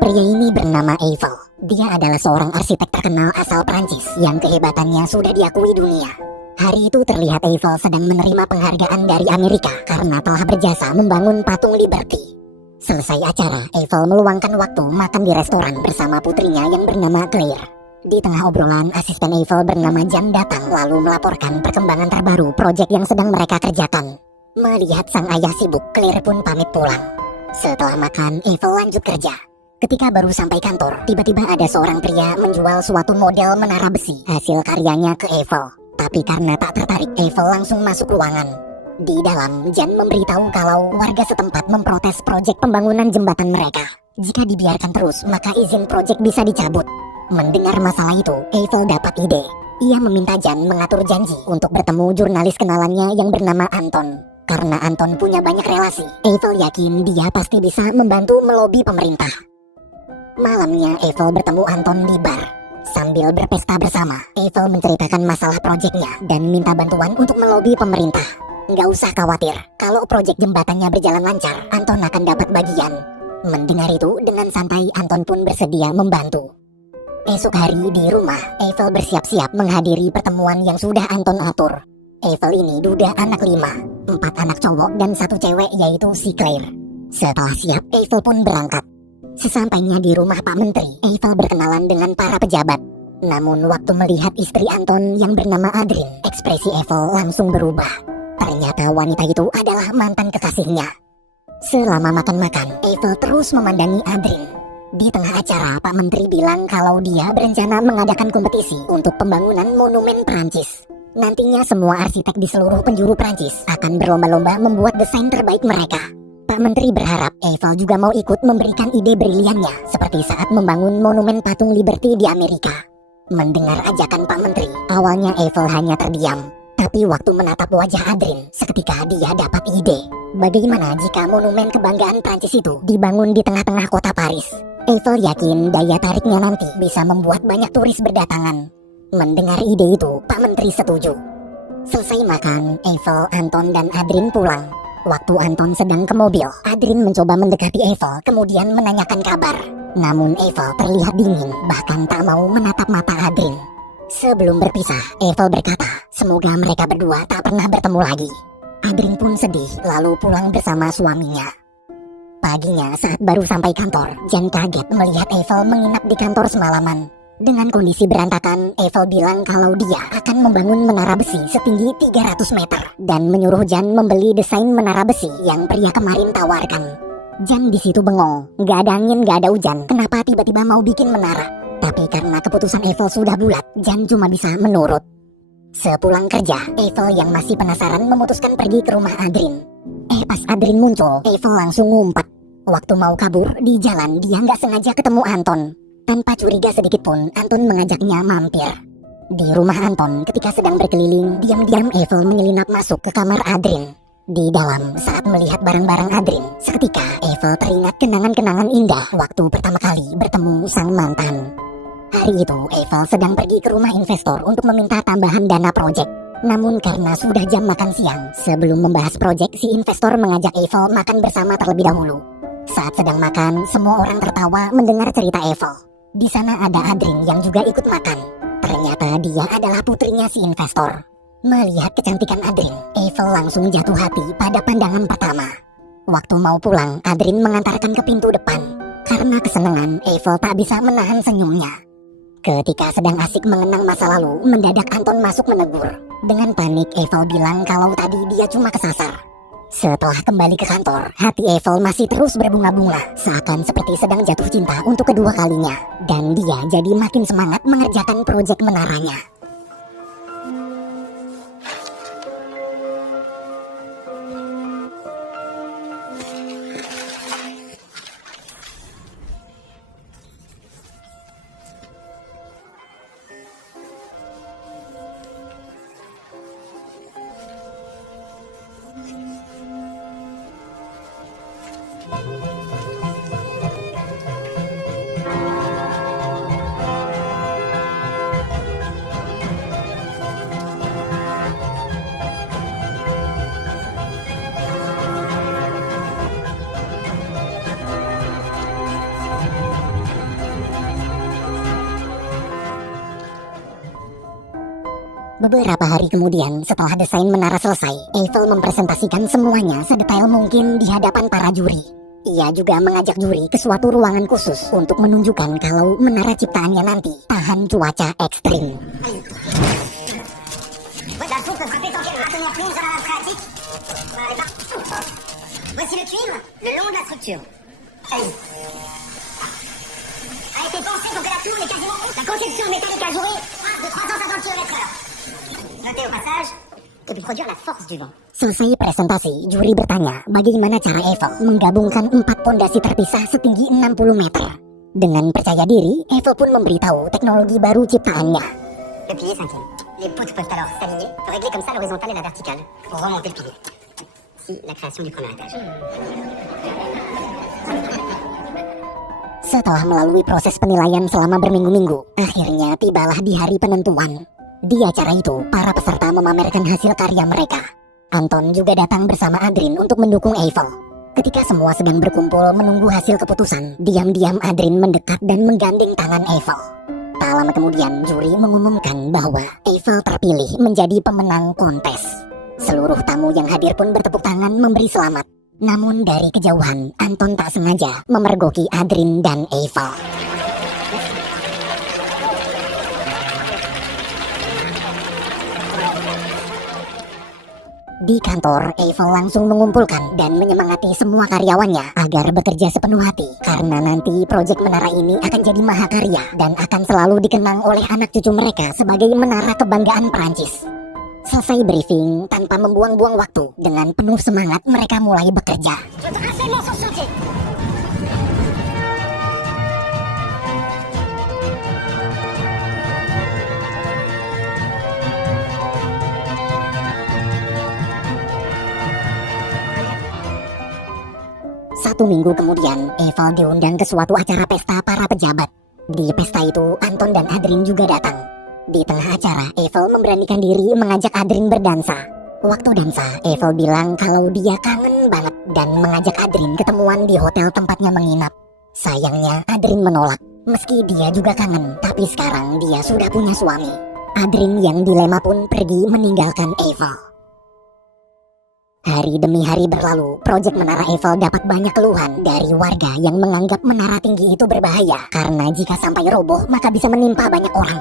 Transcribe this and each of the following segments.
Pria ini bernama Eiffel. Dia adalah seorang arsitek terkenal asal Prancis yang kehebatannya sudah diakui dunia. Hari itu terlihat Eiffel sedang menerima penghargaan dari Amerika karena telah berjasa membangun patung Liberty. Selesai acara, Eiffel meluangkan waktu makan di restoran bersama putrinya yang bernama Claire. Di tengah obrolan, asisten Eiffel bernama Jan datang lalu melaporkan perkembangan terbaru proyek yang sedang mereka kerjakan. Melihat sang ayah sibuk, Claire pun pamit pulang. Setelah makan, Eiffel lanjut kerja. Ketika baru sampai kantor, tiba-tiba ada seorang pria menjual suatu model menara besi hasil karyanya ke Eiffel. Tapi karena tak tertarik, Eiffel langsung masuk ruangan. Di dalam, Jan memberitahu kalau warga setempat memprotes proyek pembangunan jembatan mereka. Jika dibiarkan terus, maka izin proyek bisa dicabut. Mendengar masalah itu, Eiffel dapat ide. Ia meminta Jan mengatur janji untuk bertemu jurnalis kenalannya yang bernama Anton. Karena Anton punya banyak relasi, Eiffel yakin dia pasti bisa membantu melobi pemerintah. Malamnya, Eiffel bertemu Anton di bar. Sambil berpesta bersama, Eiffel menceritakan masalah proyeknya dan minta bantuan untuk melobi pemerintah. Nggak usah khawatir, kalau proyek jembatannya berjalan lancar, Anton akan dapat bagian. Mendengar itu, dengan santai Anton pun bersedia membantu. Esok hari di rumah, Eiffel bersiap-siap menghadiri pertemuan yang sudah Anton atur. Eiffel ini duda anak 5, 4 anak cowok dan 1 cewek yaitu si Claire. Setelah siap, Eiffel pun berangkat. Sesampainya di rumah Pak Menteri, Eiffel berkenalan dengan para pejabat. Namun waktu melihat istri Anton yang bernama Adrien, ekspresi Eiffel langsung berubah. Ternyata wanita itu adalah mantan kekasihnya. Selama makan-makan, Eiffel terus memandangi Adrien. Di tengah acara, Pak Menteri bilang kalau dia berencana mengadakan kompetisi untuk pembangunan monumen Prancis. Nantinya semua arsitek di seluruh penjuru Prancis akan berlomba-lomba membuat desain terbaik mereka. Pak Menteri berharap Eiffel juga mau ikut memberikan ide briliannya seperti saat membangun monumen patung Liberty di Amerika. Mendengar ajakan Pak Menteri, awalnya Eiffel hanya terdiam. Tapi waktu menatap wajah Adrien, seketika dia dapat ide. Bagaimana jika monumen kebanggaan Prancis itu dibangun di tengah-tengah kota Paris? Eiffel yakin daya tariknya nanti bisa membuat banyak turis berdatangan. Mendengar ide itu, Pak Menteri setuju. Selesai makan, Eiffel, Anton, dan Adrien pulang. Waktu Anton sedang ke mobil, Adrien mencoba mendekati Eiffel kemudian menanyakan kabar. Namun Eiffel terlihat dingin, bahkan tak mau menatap mata Adrien. Sebelum berpisah, Eiffel berkata, semoga mereka berdua tak pernah bertemu lagi. Adrien pun sedih, lalu pulang bersama suaminya. Paginya saat baru sampai kantor, Jan kaget melihat Eiffel menginap di kantor semalaman. Dengan kondisi berantakan, Eiffel bilang kalau dia akan membangun menara besi setinggi 300 meter dan menyuruh Jan membeli desain menara besi yang pria kemarin tawarkan. Jan di situ bengong, nggak ada angin, nggak ada hujan, kenapa tiba-tiba mau bikin menara? Tapi karena keputusan Eiffel sudah bulat, Jan cuma bisa menurut. Sepulang kerja, Eiffel yang masih penasaran memutuskan pergi ke rumah Adrien. Pas Adrien muncul, Eiffel langsung ngumpet. Waktu mau kabur, di jalan dia nggak sengaja ketemu Anton. Tanpa curiga sedikit pun, Anton mengajaknya mampir. Di rumah Anton, ketika sedang berkeliling, diam-diam Eiffel menyelinap masuk ke kamar Adrien. Di dalam, saat melihat barang-barang Adrien, seketika Eiffel teringat kenangan-kenangan indah waktu pertama kali bertemu sang mantan. Hari itu, Eiffel sedang pergi ke rumah investor untuk meminta tambahan dana proyek. Namun karena sudah jam makan siang, sebelum membahas proyek, si investor mengajak Eiffel makan bersama terlebih dahulu. Saat sedang makan, semua orang tertawa mendengar cerita Eiffel. Di sana ada Adrien yang juga ikut makan. Ternyata dia adalah putrinya si investor. Melihat kecantikan Adrien, Eiffel langsung jatuh hati pada pandangan pertama. Waktu mau pulang, Adrien mengantarkan ke pintu depan. Karena kesenangan, Eiffel tak bisa menahan senyumnya. Ketika sedang asik mengenang masa lalu, mendadak Anton masuk menegur. Dengan panik, Eiffel bilang kalau tadi dia cuma kesasar. Setelah kembali ke kantor, hati Eiffel masih terus berbunga-bunga, seakan seperti sedang jatuh cinta untuk kedua kalinya. Dan dia jadi makin semangat mengerjakan proyek menaranya. Beberapa hari kemudian, setelah desain menara selesai, Eiffel mempresentasikan semuanya sedetail mungkin di hadapan para juri. Ia juga mengajak juri ke suatu ruangan khusus untuk menunjukkan kalau menara ciptaannya nanti tahan cuaca ekstrim. Voici le cuivre, le long de la structure. A été pensé pour que la tour est quasiment haute. La conception métallique ajourée passe de 350 km/h. Notez au passage que pour produire la force du vent. Selesai presentasi, juri bertanya bagaimana cara Eiffel menggabungkan 4 pondasi terpisah setinggi 60 meter. Dengan percaya diri, Eiffel pun memberitahu teknologi baru ciptaannya. Le pilier cinquième. Les poutres peuvent alors s'aligner pour régler comme ça l'horizontale et la verticale pour remonter le pilier. Si la création du premier étage. Setelah melalui proses penilaian selama berminggu-minggu, akhirnya tibalah di hari penentuan. Di acara itu, para peserta memamerkan hasil karya mereka. Anton juga datang bersama Adrien untuk mendukung Eiffel. Ketika semua sedang berkumpul menunggu hasil keputusan, diam-diam Adrien mendekat dan menggandeng tangan Eiffel. Tak lama kemudian, juri mengumumkan bahwa Eiffel terpilih menjadi pemenang kontes. Seluruh tamu yang hadir pun bertepuk tangan memberi selamat. Namun dari kejauhan, Anton tak sengaja memergoki Adrien dan Eiffel. Di kantor, Eiffel langsung mengumpulkan dan menyemangati semua karyawannya agar bekerja sepenuh hati, karena nanti proyek menara ini akan jadi mahakarya dan akan selalu dikenang oleh anak cucu mereka sebagai menara kebanggaan Prancis. Selesai briefing, tanpa membuang-buang waktu, dengan penuh semangat mereka mulai bekerja. Satu minggu kemudian, Eiffel diundang ke suatu acara pesta para pejabat. Di pesta itu, Anton dan Adrien juga datang. Di tengah acara, Eiffel memberanikan diri mengajak Adrien berdansa. Waktu dansa, Eiffel bilang kalau dia kangen banget dan mengajak Adrien ketemuan di hotel tempatnya menginap. Sayangnya, Adrien menolak. Meski dia juga kangen, tapi sekarang dia sudah punya suami. Adrien yang dilema pun pergi meninggalkan Eiffel. Hari demi hari berlalu, proyek menara Eiffel dapat banyak keluhan dari warga yang menganggap menara tinggi itu berbahaya karena jika sampai roboh maka bisa menimpa banyak orang.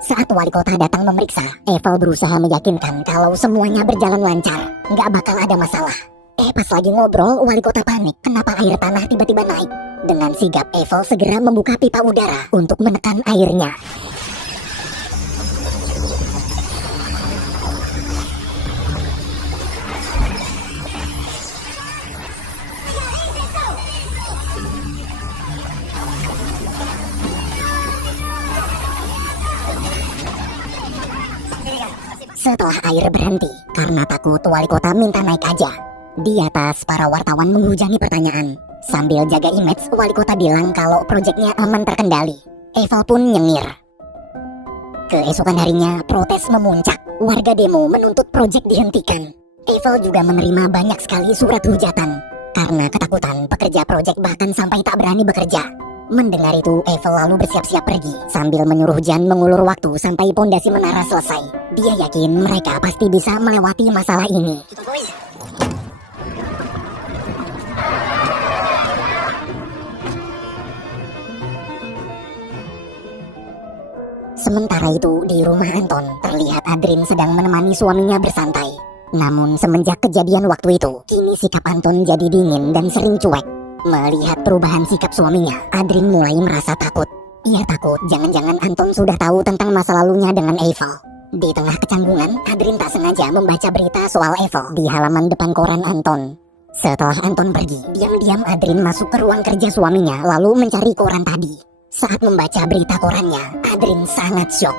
Saat wali kota datang memeriksa, Eiffel berusaha meyakinkan kalau semuanya berjalan lancar, nggak bakal ada masalah. Pas lagi ngobrol, wali kota panik kenapa air tanah tiba-tiba naik. Dengan sigap, Eiffel segera membuka pipa udara untuk menekan airnya. Setelah air berhenti, karena takut wali kota minta naik aja. Di atas, para wartawan menghujani pertanyaan. Sambil jaga image, wali kota bilang kalau proyeknya aman terkendali. Eiffel pun nyengir. Keesokan harinya, protes memuncak. Warga demo menuntut proyek dihentikan. Eiffel juga menerima banyak sekali surat hujatan. Karena ketakutan, pekerja proyek bahkan sampai tak berani bekerja. Mendengar itu, Eiffel lalu bersiap-siap pergi sambil menyuruh Jan mengulur waktu sampai pondasi menara selesai. Dia yakin mereka pasti bisa melewati masalah ini. Sementara itu, di rumah Anton, terlihat Adrien sedang menemani suaminya bersantai. Namun semenjak kejadian waktu itu, kini sikap Anton jadi dingin dan sering cuek. Melihat perubahan sikap suaminya, Adrien mulai merasa takut. Ia takut jangan-jangan Anton sudah tahu tentang masa lalunya dengan Eiffel. Di tengah kecanggungan, Adrien tak sengaja membaca berita soal Eiffel di halaman depan koran Anton. Setelah Anton pergi, diam-diam Adrien masuk ke ruang kerja suaminya lalu mencari koran tadi. Saat membaca berita korannya, Adrien sangat syok.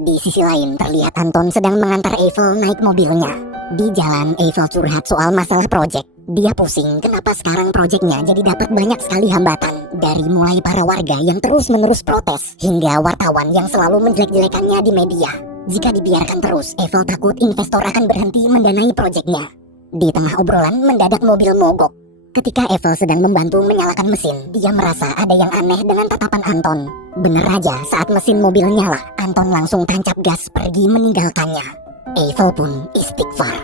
Di sisi lain, terlihat Anton sedang mengantar Eiffel naik mobilnya. Di jalan, Eiffel curhat soal masalah proyek. Dia pusing kenapa sekarang proyeknya jadi dapat banyak sekali hambatan. Dari mulai para warga yang terus-menerus protes, hingga wartawan yang selalu menjelek-jelekannya di media. Jika dibiarkan terus, Eiffel takut investor akan berhenti mendanai proyeknya. Di tengah obrolan, mendadak mobil mogok. Ketika Eiffel sedang membantu menyalakan mesin, dia merasa ada yang aneh dengan tatapan Anton. Bener aja, saat mesin mobil nyala, Anton langsung tancap gas pergi meninggalkannya. Eiffel pun istighfar.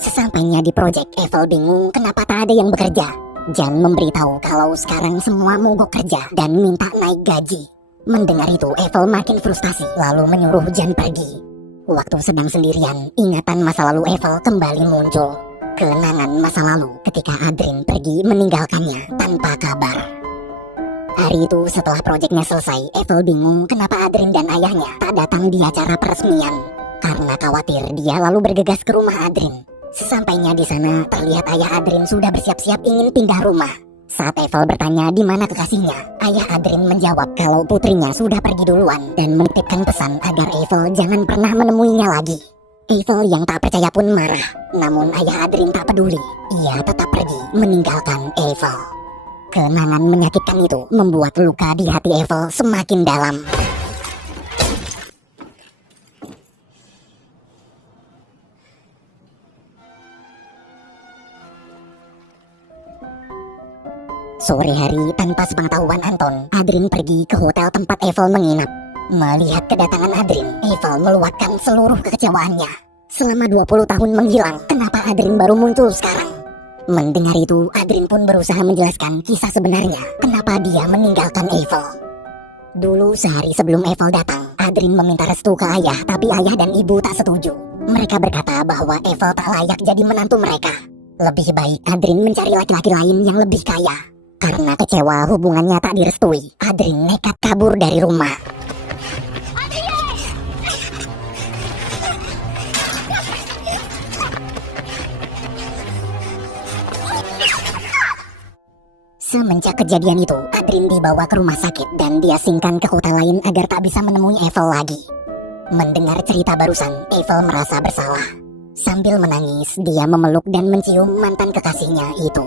Sesampainya di proyek, Eiffel bingung kenapa tak ada yang bekerja. Jan memberitahu kalau sekarang semua mogok kerja dan minta naik gaji. Mendengar itu, Eiffel makin frustasi, lalu menyuruh Jan pergi. Waktu sedang sendirian, ingatan masa lalu Eiffel kembali muncul. Kenangan masa lalu ketika Adrien pergi meninggalkannya tanpa kabar. Hari itu setelah proyeknya selesai, Eiffel bingung kenapa Adrien dan ayahnya tak datang di acara peresmian. Karena khawatir, dia lalu bergegas ke rumah Adrien. Sesampainya di sana, terlihat ayah Adrien sudah bersiap-siap ingin pindah rumah. Saat Eiffel bertanya di mana kekasihnya, ayah Adrien menjawab kalau putrinya sudah pergi duluan dan menitipkan pesan agar Eiffel jangan pernah menemuinya lagi. Eiffel yang tak percaya pun marah, namun ayah Adrien tak peduli. Ia tetap pergi meninggalkan Eiffel. Kenangan menyakitkan itu membuat luka di hati Eiffel semakin dalam. Sore hari, tanpa sepengetahuan Anton, Adrien pergi ke hotel tempat Eiffel menginap. Melihat kedatangan Adrien, Eiffel meluapkan seluruh kekecewaannya. Selama 20 tahun menghilang, kenapa Adrien baru muncul sekarang? Mendengar itu, Adrien pun berusaha menjelaskan kisah sebenarnya, kenapa dia meninggalkan Eiffel. Dulu sehari sebelum Eiffel datang, Adrien meminta restu ke ayah, tapi ayah dan ibu tak setuju. Mereka berkata bahwa Eiffel tak layak jadi menantu mereka. Lebih baik Adrien mencari laki-laki lain yang lebih kaya. Karena kecewa hubungannya tak direstui, Adrien nekat kabur dari rumah. Semenjak kejadian itu, Adrien dibawa ke rumah sakit dan diasingkan ke hotel lain agar tak bisa menemui Eiffel lagi. Mendengar cerita barusan, Eiffel merasa bersalah. Sambil menangis, dia memeluk dan mencium mantan kekasihnya itu.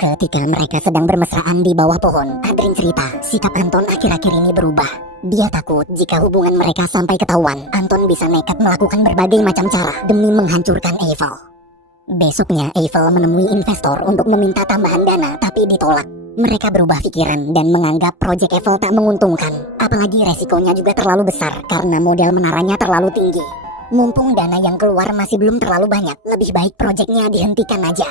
Ketika mereka sedang bermesraan di bawah pohon, Adrien cerita sikap Anton akhir-akhir ini berubah. Dia takut jika hubungan mereka sampai ketahuan, Anton bisa nekat melakukan berbagai macam cara demi menghancurkan Eiffel. Besoknya Eiffel menemui investor untuk meminta tambahan dana tapi ditolak. Mereka berubah pikiran dan menganggap proyek Eiffel tak menguntungkan. Apalagi resikonya juga terlalu besar karena modal menaranya terlalu tinggi. Mumpung dana yang keluar masih belum terlalu banyak, lebih baik proyeknya dihentikan aja.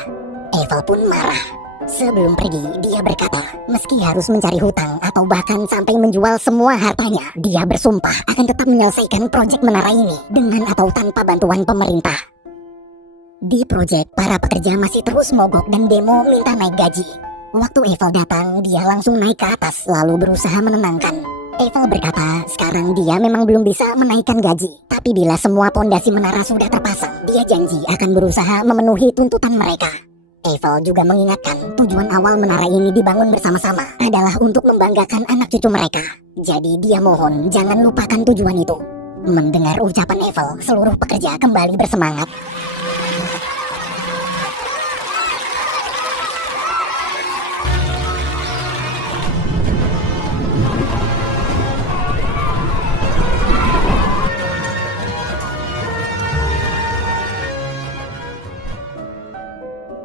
Eiffel pun marah. Sebelum pergi, dia berkata, meski harus mencari hutang atau bahkan sampai menjual semua hartanya, dia bersumpah akan tetap menyelesaikan proyek menara ini dengan atau tanpa bantuan pemerintah. Di proyek, para pekerja masih terus mogok dan demo minta naik gaji. Waktu Eiffel datang, dia langsung naik ke atas lalu berusaha menenangkan. Eiffel berkata, sekarang dia memang belum bisa menaikkan gaji. Tapi bila semua pondasi menara sudah terpasang, dia janji akan berusaha memenuhi tuntutan mereka. Eiffel juga mengingatkan, tujuan awal menara ini dibangun bersama-sama adalah untuk membanggakan anak cucu mereka. Jadi dia mohon, jangan lupakan tujuan itu. Mendengar ucapan Eiffel, seluruh pekerja kembali bersemangat.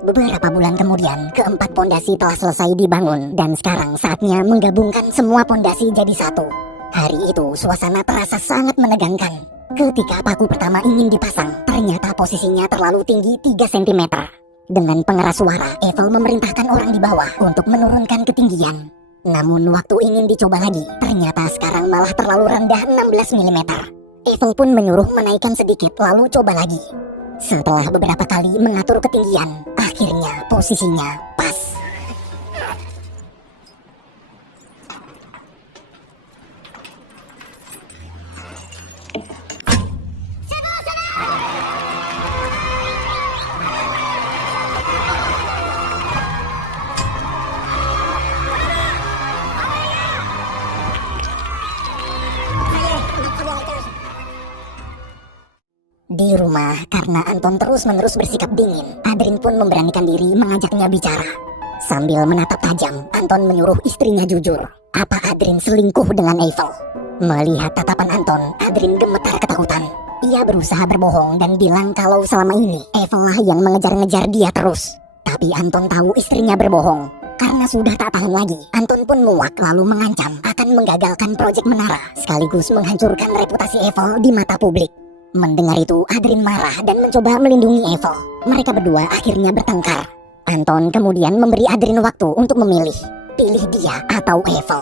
Beberapa bulan kemudian, keempat pondasi telah selesai dibangun dan sekarang saatnya menggabungkan semua pondasi jadi satu. Hari itu, suasana terasa sangat menegangkan. Ketika paku pertama ingin dipasang, ternyata posisinya terlalu tinggi 3 cm. Dengan pengeras suara, Eiffel memerintahkan orang di bawah untuk menurunkan ketinggian. Namun waktu ingin dicoba lagi, ternyata sekarang malah terlalu rendah 16 mm. Eiffel pun menyuruh menaikkan sedikit lalu coba lagi. Setelah beberapa kali mengatur ketinggian, akhirnya posisinya pas. Di rumah, karena Anton terus-menerus bersikap dingin, Adrien pun memberanikan diri mengajaknya bicara. Sambil menatap tajam, Anton menyuruh istrinya jujur. Apa Adrien selingkuh dengan Eiffel? Melihat tatapan Anton, Adrien gemetar ketakutan. Ia berusaha berbohong dan bilang kalau selama ini Eiffel lah yang mengejar-ngejar dia terus. Tapi Anton tahu istrinya berbohong. Karena sudah tak tahan lagi, Anton pun muak lalu mengancam akan menggagalkan proyek menara sekaligus menghancurkan reputasi Eiffel di mata publik. Mendengar itu, Adrien marah dan mencoba melindungi Eiffel. Mereka berdua akhirnya bertengkar. Anton kemudian memberi Adrien waktu untuk memilih, pilih dia atau Eiffel.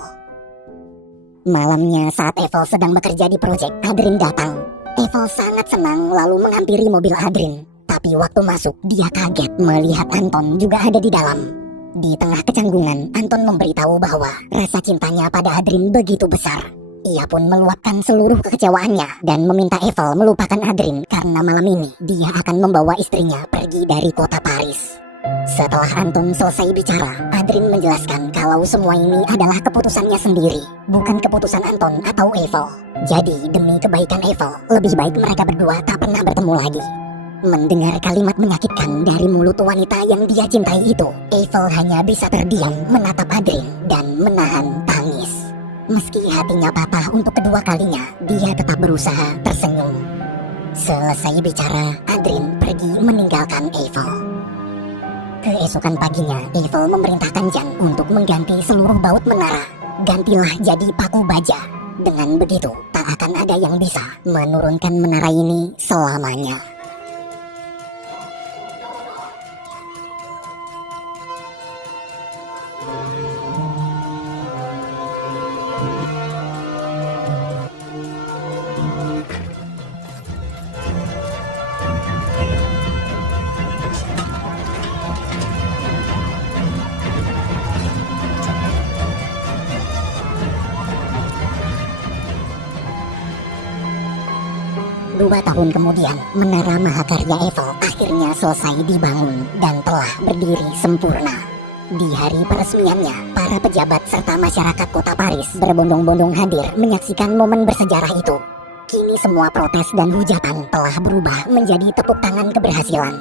Malamnya saat Eiffel sedang bekerja di proyek, Adrien datang. Eiffel sangat senang lalu menghampiri mobil Adrien. Tapi waktu masuk, dia kaget melihat Anton juga ada di dalam. Di tengah kecanggungan, Anton memberitahu bahwa rasa cintanya pada Adrien begitu besar. Ia pun meluapkan seluruh kekecewaannya dan meminta Eiffel melupakan Adrien karena malam ini dia akan membawa istrinya pergi dari kota Paris. Setelah Anton selesai bicara, Adrien menjelaskan kalau semua ini adalah keputusannya sendiri, bukan keputusan Anton atau Eiffel. Jadi demi kebaikan Eiffel, lebih baik mereka berdua tak pernah bertemu lagi. Mendengar kalimat menyakitkan dari mulut wanita yang dia cintai itu, Eiffel hanya bisa terdiam menatap Adrien dan menahan tangis. Meski hatinya patah untuk kedua kalinya, dia tetap berusaha tersenyum. Selesai bicara, Adrien pergi meninggalkan Eiffel. Keesokan paginya, Eiffel memerintahkan Jan untuk mengganti seluruh baut menara. Gantilah jadi paku baja. Dengan begitu, tak akan ada yang bisa menurunkan menara ini selamanya. Dua tahun kemudian, Menara Mahakarya Eiffel akhirnya selesai dibangun dan telah berdiri sempurna. Di hari peresmiannya, para pejabat serta masyarakat kota Paris berbondong-bondong hadir menyaksikan momen bersejarah itu. Kini semua protes dan hujatan telah berubah menjadi tepuk tangan keberhasilan.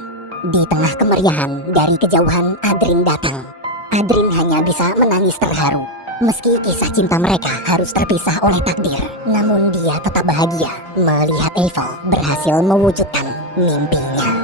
Di tengah kemeriahan, dari kejauhan Adrien datang. Adrien hanya bisa menangis terharu. Meski kisah cinta mereka harus terpisah oleh takdir, namun dia tetap bahagia melihat Eiffel berhasil mewujudkan mimpinya.